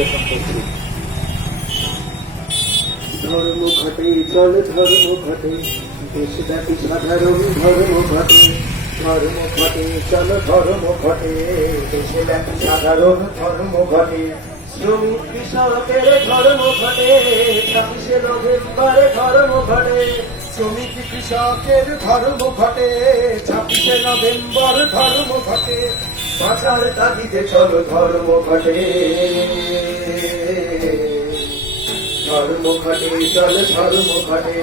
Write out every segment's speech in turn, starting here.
পরিবেশন করছি। ধর্ম ঘটে চল ধর্ম ঘটে, দেশব্যাপী সাধারণ ধর্ম ঘটে। ধর্ম ঘটে চল ধর্ম ঘটে, দেশব্যাপী সাধারণ ধর্ম ঘটে। শ্রমিক কৃষকের ধর্ম ঘটে, 26শে নভেম্বর ধর্ম ঘটে। শ্রমিক কৃষকের ধর্ম ঘটে, 26শে নভেম্বর ধর্ম ঘটে। বাঁচার দাবিতে চলো ধর্ম ঘটে। ধর্ম ঘটে চল ধর্ম ঘটে,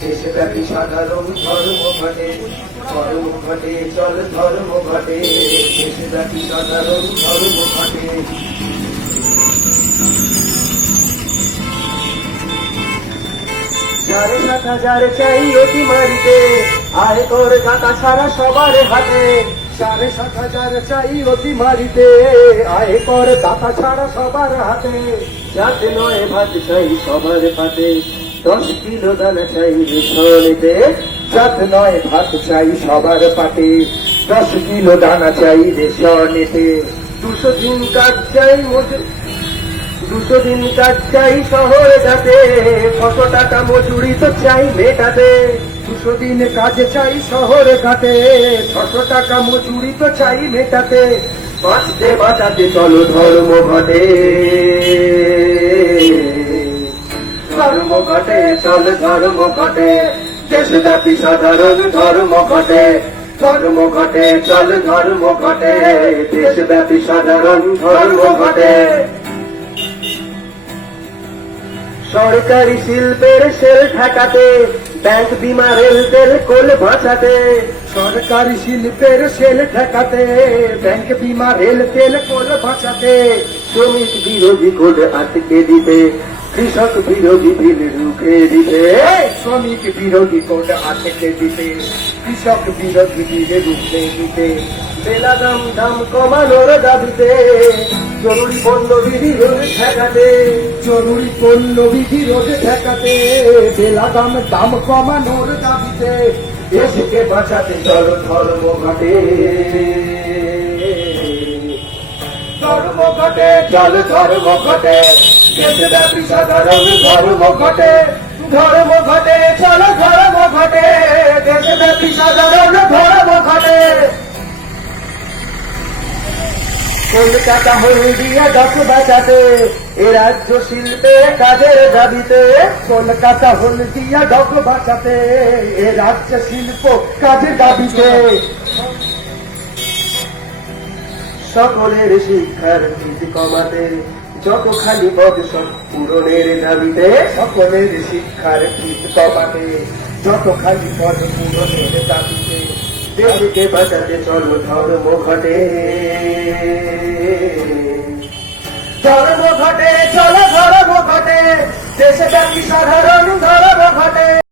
দেশব্যাপী সাধারণ ধর্ম ঘটে। ধর্ম ঘটে চল ধর্ম ঘটে, দেশব্যাপী সাধারণ ধর্ম ঘটে। সাড়ে 7,000 চাই অতি মারিতে, আয় কর টাকা ছাড়া সবার হাতে। 7,500 চাই অতি মারিতে, আয় কর টাকা ছাড়া সবার হাতে। যাতে নয় ভাত চাই সবার পাতে, 10 কিলো দানা চাই রেশনেতে। যাতে নয় ভাত চাই সবার পাতে, 10 কিলো দানা চাই রেশনেতে। 200 দিন কাজ চাই 200 দিন কাজ চাই শহরে যাতে, 600 টাকা মজুরি তো চাই মেটাতে। 200 দিন কাজ চাই শহরে কাটে, 600 টাকা মজুরি তো চাই মেটাতে। বাঁচতে বাঁচাতে চলো ধর্ম ঘটে। ধর্ম ঘটে চল ধর্ম ঘটে, দেশব্যাপী সাধারণ ধর্ম ঘটে। ধর্ম ঘটে চল ধর্ম ঘটে, দেশব্যাপী সাধারণ ধর্ম ঘটে। সরকারি শিল্পের সেল ঠেকাতে, ব্যাংক বিমা রেল তেল কোল বাঁচাতে। সরকারি শিল্পের সেল ঠেকাতে, ব্যাংক বিমা রেল তেল কোল বাঁচাতে। শ্রমিক বিরোধী কোড আটকে দিতে, কৃষক বিরোধী বিল রুখে দিতে। শ্রমিক বিরোধী কোড আটকে দিতে, কৃষক বিরোধী বিল রুখে দিতে। বেলা দাম কমানোর দাবিতে, জরুরি পণ্য বিরোধ ঠেকাতে। জরুরি পণ্য বিরোধ ঠেকাতে, বেলা দাম কমানোর দাবিতে। দেশকে বাঁচাতে চলো ধর্ম ঘটে। ধর্ম ঘটে চল ধর্ম ঘটে, দেশব্যাপী সাধারণ ধর্ম ঘটে। ধর্ম ঘটে চল ধর্ম ঘটে, দেশব্যাপী সাধারণ ধর্ম ঘটে। কলকাতা হলদিয়া ডক বাঁচাতে, এ রাজ্য শিল্পে কাজের দাবিতে। কলকাতা হলদিয়া ডক বাঁচাতে, এ রাজ্য শিল্প কাজের দাবিতে। সকলের শিক্ষার ফিস কমাতে, যত খালি পদ সব পূরণের দাবিতে। সকলের শিক্ষার ফিস কমাতে, যত খালি পদ পূরণের দাবিতে। দেশকে বাঁচাতে চলো ধর্ম ঘটে। ধর্ম ঘটে চলো ধর্ম ঘটে, দেশব্যাপী সাধারণ ধর্ম ঘটে।